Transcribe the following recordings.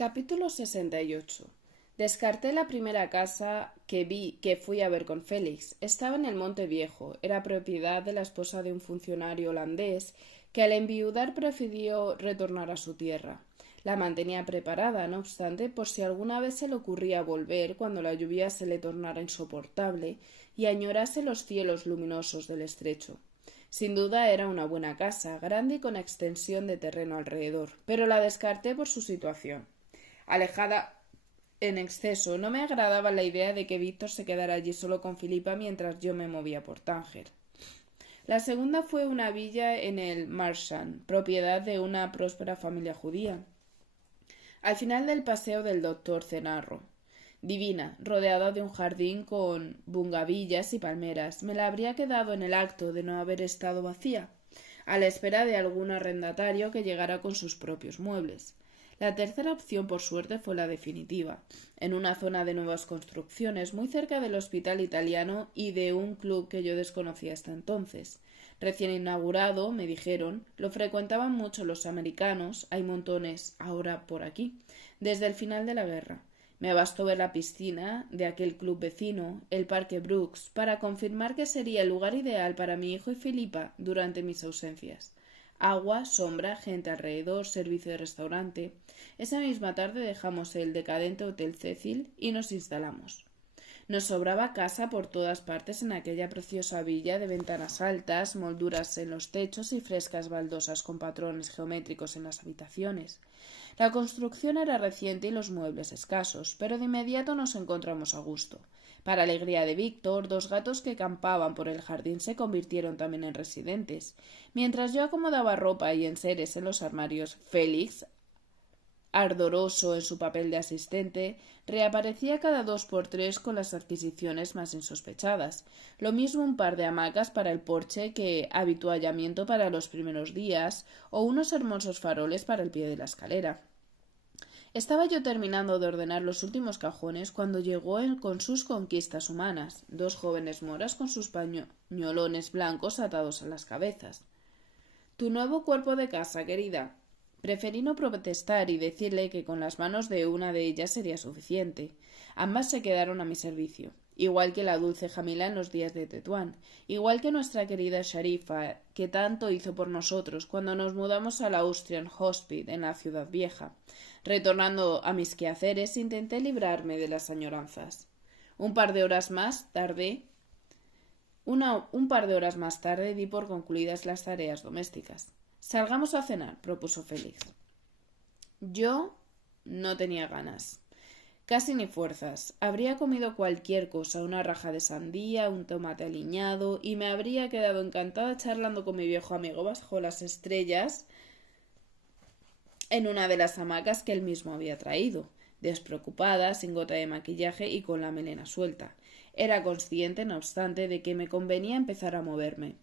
Capítulo 68. Descarté la primera casa que fui a ver con Félix. Estaba en el Monte Viejo. Era propiedad de la esposa de un funcionario holandés que al enviudar prefirió retornar a su tierra. La mantenía preparada, no obstante, por si alguna vez se le ocurría volver cuando la lluvia se le tornara insoportable y añorase los cielos luminosos del estrecho. Sin duda era una buena casa, grande y con extensión de terreno alrededor, pero la descarté por su situación. Alejada en exceso, no me agradaba la idea de que Víctor se quedara allí solo con Filipa mientras yo me movía por Tánger. La segunda fue una villa en el Marchand, propiedad de una próspera familia judía, al final del paseo del doctor Cenarro. Divina, rodeada de un jardín con bungavillas y palmeras. Me la habría quedado en el acto de no haber estado vacía, a la espera de algún arrendatario que llegara con sus propios muebles. La tercera opción, por suerte, fue la definitiva, en una zona de nuevas construcciones, muy cerca del Hospital Italiano y de un club que yo desconocía hasta entonces. Recién inaugurado, me dijeron, lo frecuentaban mucho los americanos, hay montones ahora por aquí, desde el final de la guerra. Me bastó ver la piscina de aquel club vecino, el Parque Brooks, para confirmar que sería el lugar ideal para mi hijo y Filipa durante mis ausencias. Agua, sombra, gente alrededor, servicio de restaurante. Esa misma tarde dejamos el decadente Hotel Cecil y nos instalamos. Nos sobraba casa por todas partes en aquella preciosa villa de ventanas altas, molduras en los techos y frescas baldosas con patrones geométricos en las habitaciones. La construcción era reciente y los muebles escasos, pero de inmediato nos encontramos a gusto. Para alegría de Víctor, dos gatos que campaban por el jardín se convirtieron también en residentes. Mientras yo acomodaba ropa y enseres en los armarios, Félix, ardoroso en su papel de asistente, reaparecía cada 2 por 3 con las adquisiciones más insospechadas. Lo mismo un par de hamacas para el porche que habituallamiento para los primeros días o unos hermosos faroles para el pie de la escalera. Estaba yo terminando de ordenar los últimos cajones cuando llegó él con sus conquistas humanas, dos jóvenes moras con sus pañolones blancos atados a las cabezas. Tu nuevo cuerpo de casa, querida. Preferí no protestar y decirle que con las manos de una de ellas sería suficiente. Ambas se quedaron a mi servicio, igual que la dulce Jamila en los días de Tetuán, igual que nuestra querida Sharifa, que tanto hizo por nosotros cuando nos mudamos al Austrian Hospital en la ciudad vieja. Retornando a mis quehaceres, intenté librarme de las añoranzas. Un par de horas más tarde di por concluidas las tareas domésticas. Salgamos a cenar, propuso Félix. Yo no tenía ganas. Casi ni fuerzas. Habría comido cualquier cosa, una raja de sandía, un tomate aliñado, y me habría quedado encantada charlando con mi viejo amigo bajo las estrellas en una de las hamacas que él mismo había traído, despreocupada, sin gota de maquillaje y con la melena suelta. Era consciente, no obstante, de que me convenía empezar a moverme.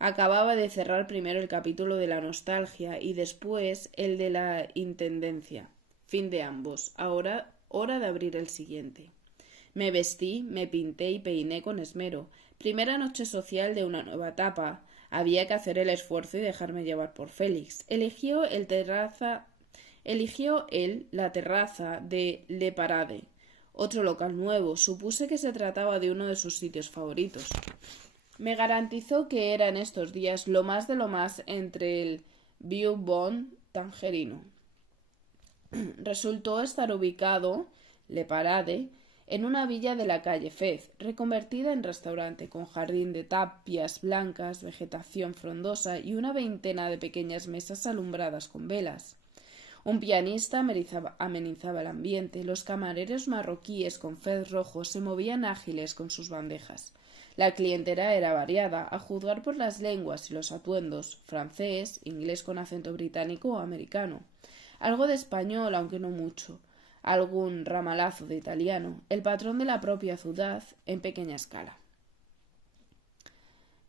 Acababa de cerrar primero el capítulo de la nostalgia y después el de la intendencia. Fin de ambos. Ahora hora de abrir el siguiente. Me vestí, me pinté y peiné con esmero. Primera noche social de una nueva etapa. Había que hacer el esfuerzo y dejarme llevar por Félix. Eligió él la terraza de Le Parade, otro local nuevo. Supuse que se trataba de uno de sus sitios favoritos. Me garantizó que era en estos días lo más de lo más entre el Vieux Bon tangerino. Resultó estar ubicado, Le Parade, en una villa de la calle Fez, reconvertida en restaurante, con jardín de tapias blancas, vegetación frondosa y una veintena de pequeñas mesas alumbradas con velas. Un pianista amenizaba el ambiente. Los camareros marroquíes con fez rojo se movían ágiles con sus bandejas. La clientela era variada, a juzgar por las lenguas y los atuendos, francés, inglés con acento británico o americano, algo de español, aunque no mucho, algún ramalazo de italiano, el patrón de la propia ciudad en pequeña escala.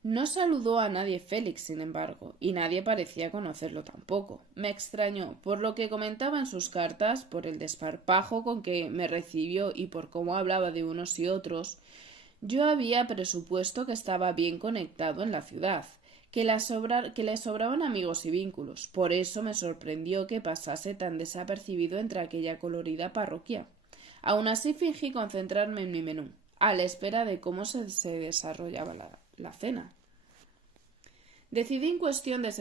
No saludó a nadie Félix, sin embargo, y nadie parecía conocerlo tampoco. Me extrañó, por lo que comentaba en sus cartas, por el desparpajo con que me recibió y por cómo hablaba de unos y otros. Yo había presupuesto que estaba bien conectado en la ciudad, que le sobraban amigos y vínculos. Por eso me sorprendió que pasase tan desapercibido entre aquella colorida parroquia. Aún así fingí concentrarme en mi menú, a la espera de cómo se desarrollaba la cena. Decidí en cuestión de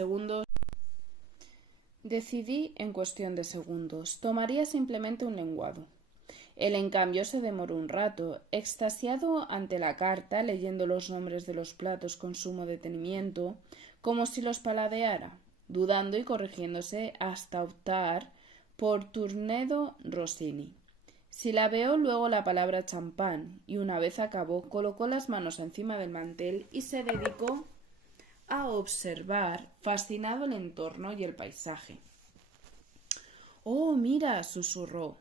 segundos. Tomaría simplemente un lenguado. Él, en cambio, se demoró un rato, extasiado ante la carta, leyendo los nombres de los platos con sumo detenimiento, como si los paladeara, dudando y corrigiéndose hasta optar por Turnedo Rossini. Silabeó luego la palabra champán y, una vez acabó, colocó las manos encima del mantel y se dedicó a observar, fascinado, el entorno y el paisaje. «Oh, mira», susurró.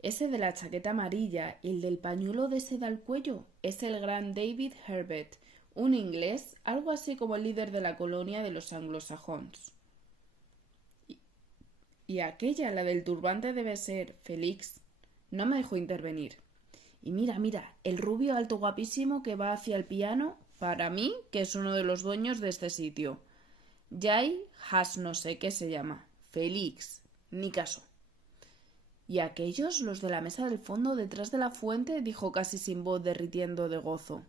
«Ese de la chaqueta amarilla y el del pañuelo de seda al cuello es el gran David Herbert, un inglés, algo así como el líder de la colonia de los anglosajones. Y aquella, la del turbante, debe ser Félix». No me dejó intervenir. «Y mira, el rubio alto guapísimo que va hacia el piano, para mí, que es uno de los dueños de este sitio. Jay Has no sé qué se llama. Félix. Ni caso». «¿Y aquellos, los de la mesa del fondo, detrás de la fuente?», dijo casi sin voz, derritiendo de gozo.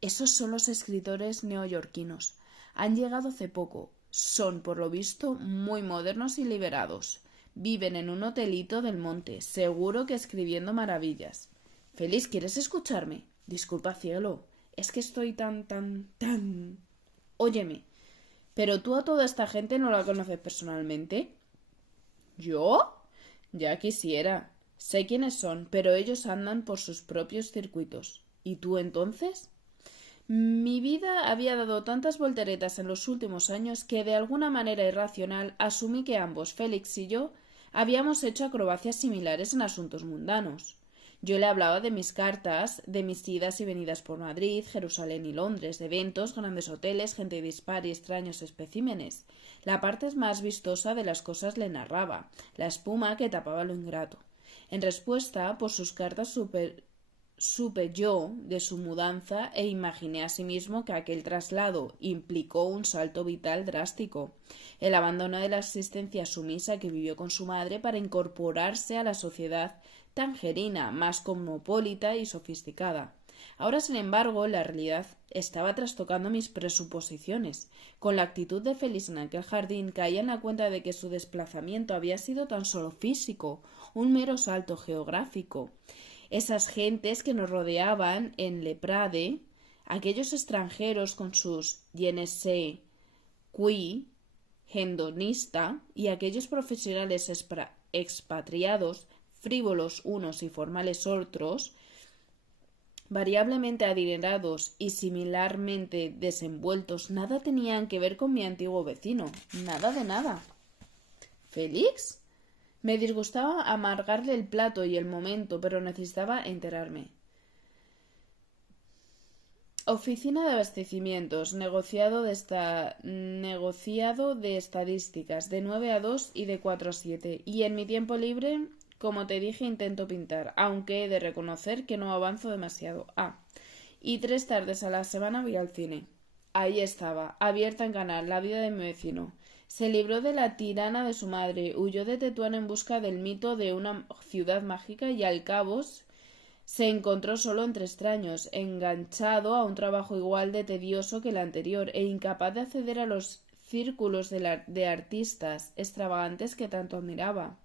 «Esos son los escritores neoyorquinos. Han llegado hace poco. Son, por lo visto, muy modernos y liberados. Viven en un hotelito del monte, seguro que escribiendo maravillas. Félix, ¿quieres escucharme? Disculpa, cielo. Es que estoy tan... Óyeme, ¿pero tú a toda esta gente no la conoces personalmente?» «¿Yo? Ya quisiera. Sé quiénes son, pero ellos andan por sus propios circuitos. ¿Y tú entonces?» Mi vida había dado tantas volteretas en los últimos años que de alguna manera irracional asumí que ambos, Félix y yo, habíamos hecho acrobacias similares en asuntos mundanos. Yo le hablaba de mis cartas, de mis idas y venidas por Madrid, Jerusalén y Londres, de eventos, grandes hoteles, gente dispar y extraños especímenes. La parte más vistosa de las cosas le narraba, la espuma que tapaba lo ingrato. En respuesta, por sus cartas supe yo de su mudanza e imaginé asimismo que aquel traslado implicó un salto vital drástico, el abandono de la existencia sumisa que vivió con su madre para incorporarse a la sociedad tangerina, más cosmopolita y sofisticada. Ahora, sin embargo, la realidad estaba trastocando mis presuposiciones. Con la actitud de Félix en aquel jardín caía en la cuenta de que su desplazamiento había sido tan solo físico, un mero salto geográfico. Esas gentes que nos rodeaban en Le Prade, aquellos extranjeros con sus je ne sais qui, hedonista, y aquellos profesionales expatriados, frívolos unos y formales otros, variablemente adinerados y similarmente desenvueltos, nada tenían que ver con mi antiguo vecino, nada de nada. ¿Félix? Me disgustaba amargarle el plato y el momento, pero necesitaba enterarme. Oficina de abastecimientos, negociado de estadísticas, de 9 a 2 y de 4 a 7. Y en mi tiempo libre, como te dije, intento pintar, aunque he de reconocer que no avanzo demasiado. Y 3 tardes a la semana voy al cine. Ahí estaba, abierta en Canal, la vida de mi vecino. Se libró de la tirana de su madre, huyó de Tetuán en busca del mito de una ciudad mágica y al cabo se encontró solo entre extraños, enganchado a un trabajo igual de tedioso que el anterior e incapaz de acceder a los círculos de artistas extravagantes que tanto admiraba.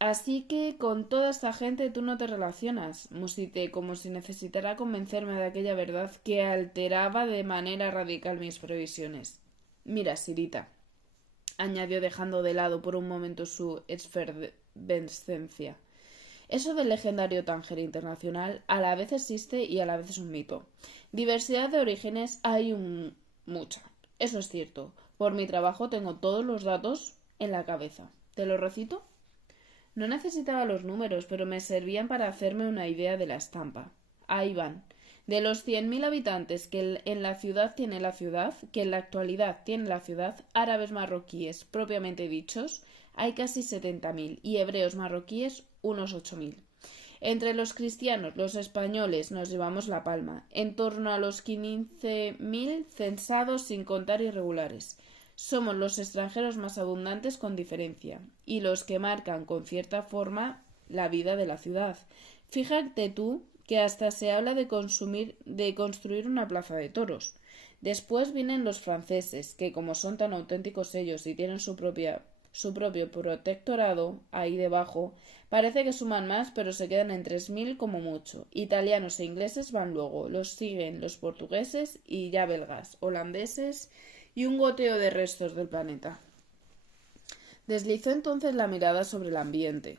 «Así que con toda esta gente tú no te relacionas», musité, como si necesitara convencerme de aquella verdad que alteraba de manera radical mis previsiones. «Mira, Sirita», añadió dejando de lado por un momento su efervescencia, «eso del legendario Tánger internacional a la vez existe y a la vez es un mito. Diversidad de orígenes hay mucha. Eso es cierto. Por mi trabajo tengo todos los datos en la cabeza. ¿Te lo recito?» No necesitaba los números, pero me servían para hacerme una idea de la estampa. Ahí van. De los 100.000 habitantes que en la ciudad tiene la ciudad, que en la actualidad tiene la ciudad, árabes marroquíes propiamente dichos, hay casi 70.000 y hebreos marroquíes unos 8.000. Entre los cristianos, los españoles nos llevamos la palma, en torno a los 15.000 censados sin contar irregulares. Somos los extranjeros más abundantes con diferencia, y los que marcan con cierta forma la vida de la ciudad. Fíjate tú que hasta se habla de construir una plaza de toros. Después vienen los franceses, que como son tan auténticos ellos y tienen su propio protectorado ahí debajo, parece que suman más, pero se quedan en 3.000 como mucho. Italianos e ingleses van luego, los siguen los portugueses y ya belgas, holandeses y un goteo de restos del planeta. Deslizó entonces la mirada sobre el ambiente.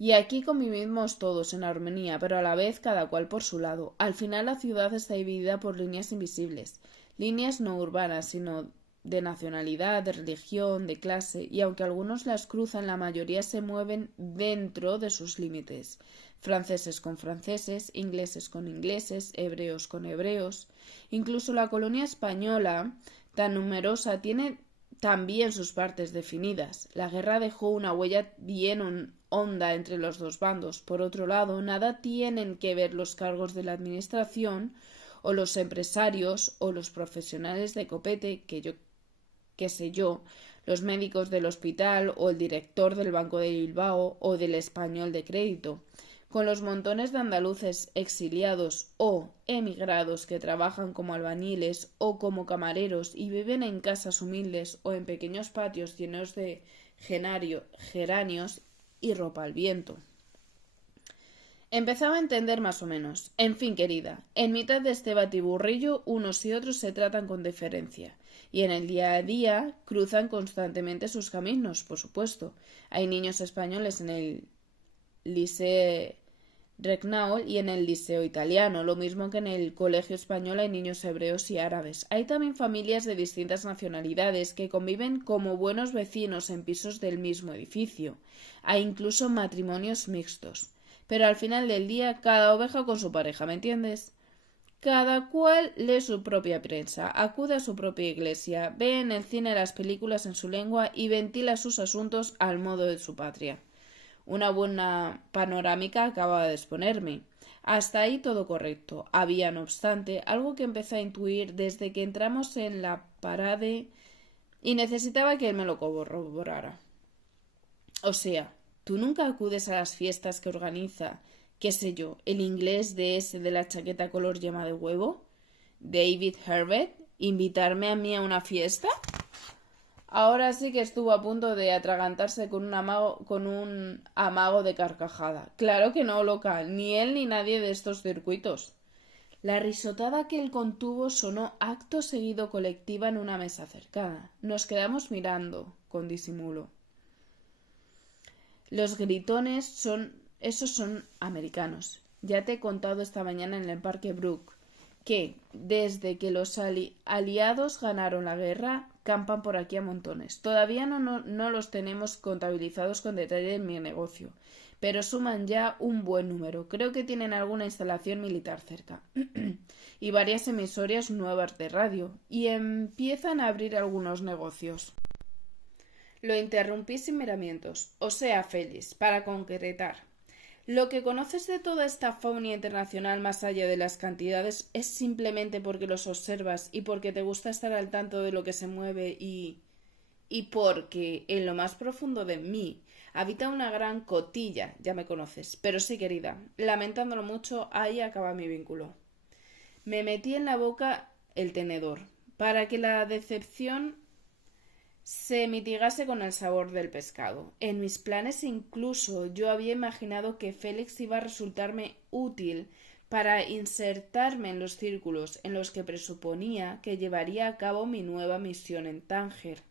Y aquí convivimos todos en armonía, pero a la vez cada cual por su lado. Al final la ciudad está dividida por líneas invisibles, líneas no urbanas, sino de nacionalidad, de religión, de clase, y aunque algunos las cruzan, la mayoría se mueven dentro de sus límites. Franceses con franceses, ingleses con ingleses, hebreos con hebreos. Incluso la colonia española, tan numerosa, tiene también sus partes definidas. La guerra dejó una huella bien honda entre los dos bandos. Por otro lado, nada tienen que ver los cargos de la administración o los empresarios o los profesionales de copete, qué sé yo, los médicos del hospital o el director del Banco de Bilbao o del Español de Crédito, con los montones de andaluces exiliados o emigrados que trabajan como albañiles o como camareros y viven en casas humildes o en pequeños patios llenos de geranios y ropa al viento. Empezaba a entender más o menos. En fin, querida, en mitad de este batiburrillo unos y otros se tratan con deferencia, y en el día a día cruzan constantemente sus caminos, por supuesto. Hay niños españoles en el Liceo Regnault y en el Liceo Italiano, lo mismo que en el Colegio Español hay niños hebreos y árabes. Hay también familias de distintas nacionalidades que conviven como buenos vecinos en pisos del mismo edificio. Hay incluso matrimonios mixtos. Pero al final del día, cada oveja con su pareja, ¿me entiendes? Cada cual lee su propia prensa, acude a su propia iglesia, ve en el cine las películas en su lengua y ventila sus asuntos al modo de su patria. Una buena panorámica acababa de exponerme. Hasta ahí todo correcto. Había, no obstante, algo que empecé a intuir desde que entramos en la parade y necesitaba que él me lo corroborara. O sea, ¿tú nunca acudes a las fiestas que organiza, qué sé yo, el inglés de ese de la chaqueta color yema de huevo? David Herbert, ¿invitarme a mí a una fiesta? Ahora sí que estuvo a punto de atragantarse con un amago de carcajada. Claro que no, loca, ni él ni nadie de estos circuitos. La risotada que él contuvo sonó acto seguido colectiva en una mesa cercana. Nos quedamos mirando, con disimulo. Los gritones esos son americanos. Ya te he contado esta mañana en el Parque Brook que, desde que los aliados ganaron la guerra, campan por aquí a montones. Todavía no los tenemos contabilizados con detalle en mi negocio, pero suman ya un buen número. Creo que tienen alguna instalación militar cerca y varias emisoras nuevas de radio, y empiezan a abrir algunos negocios. Lo interrumpí sin miramientos. O sea, Félix, para concretar. Lo que conoces de toda esta fauna internacional más allá de las cantidades es simplemente porque los observas y porque te gusta estar al tanto de lo que se mueve y porque en lo más profundo de mí habita una gran cotilla, ya me conoces. Pero sí, querida, lamentándolo mucho, ahí acaba mi vínculo. Me metí en la boca el tenedor, para que la decepción se mitigase con el sabor del pescado. En mis planes incluso yo había imaginado que Félix iba a resultarme útil para insertarme en los círculos en los que presuponía que llevaría a cabo mi nueva misión en Tánger.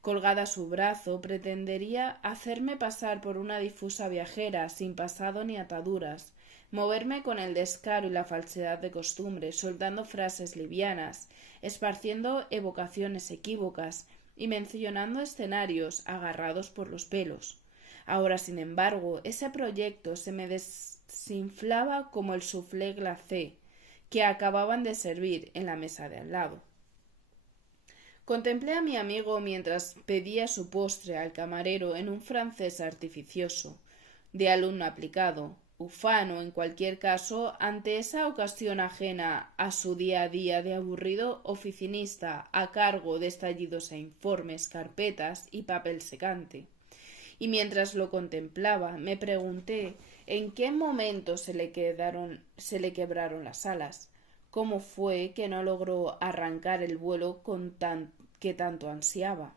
Colgada a su brazo, pretendería hacerme pasar por una difusa viajera, sin pasado ni ataduras, moverme con el descaro y la falsedad de costumbre, soltando frases livianas, esparciendo evocaciones equívocas, y mencionando escenarios agarrados por los pelos. Ahora, sin embargo, ese proyecto se me desinflaba como el soufflé glacé que acababan de servir en la mesa de al lado. Contemplé a mi amigo mientras pedía su postre al camarero en un francés artificioso, de alumno aplicado, ufano, en cualquier caso, ante esa ocasión ajena a su día a día de aburrido oficinista a cargo de estallidos e informes, carpetas y papel secante. Y mientras lo contemplaba, me pregunté en qué momento se le quebraron las alas, cómo fue que no logró arrancar el vuelo que tanto ansiaba.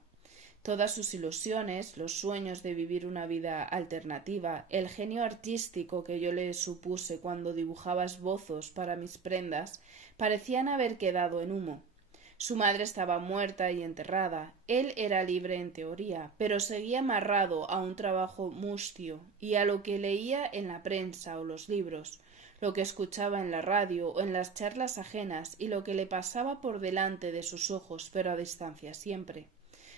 Todas sus ilusiones, los sueños de vivir una vida alternativa, el genio artístico que yo le supuse cuando dibujaba esbozos para mis prendas, parecían haber quedado en humo. Su madre estaba muerta y enterrada. Él era libre en teoría, pero seguía amarrado a un trabajo mustio y a lo que leía en la prensa o los libros, lo que escuchaba en la radio o en las charlas ajenas y lo que le pasaba por delante de sus ojos, pero a distancia siempre,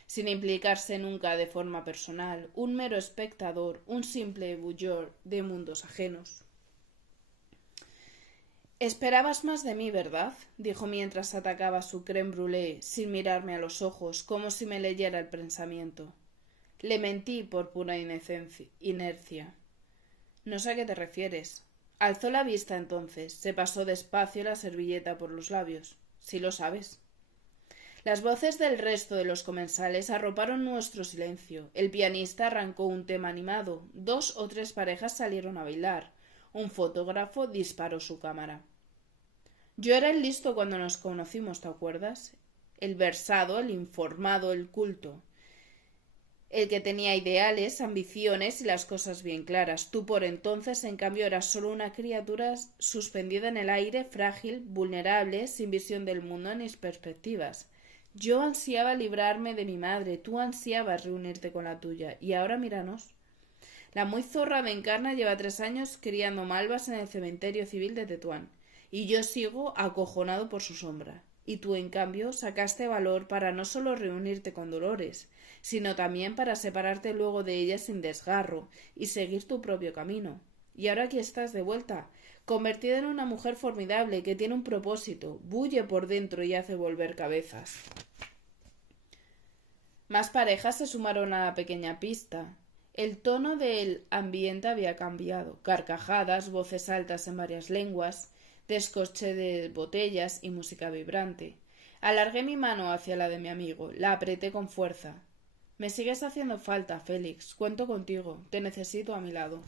sin implicarse nunca de forma personal, un mero espectador, un simple bullor de mundos ajenos. Esperabas más de mí, ¿verdad? Dijo mientras atacaba su crème brûlée, sin mirarme a los ojos, como si me leyera el pensamiento. Le mentí por pura inercia. No sé a qué te refieres. Alzó la vista entonces, se pasó despacio la servilleta por los labios. Sí lo sabes. Las voces del resto de los comensales arroparon nuestro silencio. El pianista arrancó un tema animado. 2 o 3 parejas salieron a bailar. Un fotógrafo disparó su cámara. Yo era el listo cuando nos conocimos, ¿te acuerdas? El versado, el informado, el culto. El que tenía ideales, ambiciones y las cosas bien claras. Tú por entonces, en cambio, eras solo una criatura suspendida en el aire, frágil, vulnerable, sin visión del mundo ni perspectivas. Yo ansiaba librarme de mi madre, tú ansiabas reunirte con la tuya, y ahora míranos. La muy zorra de Encarna lleva 3 años criando malvas en el cementerio civil de Tetuán, y yo sigo acojonado por su sombra. Y tú, en cambio, sacaste valor para no solo reunirte con Dolores, sino también para separarte luego de ella sin desgarro y seguir tu propio camino. Y ahora aquí estás de vuelta, convertida en una mujer formidable que tiene un propósito, bulle por dentro y hace volver cabezas. Más parejas se sumaron a la pequeña pista. El tono del ambiente había cambiado. Carcajadas, voces altas en varias lenguas, descorche de botellas y música vibrante. Alargué mi mano hacia la de mi amigo. La apreté con fuerza. Me sigues haciendo falta, Félix. Cuento contigo. Te necesito a mi lado.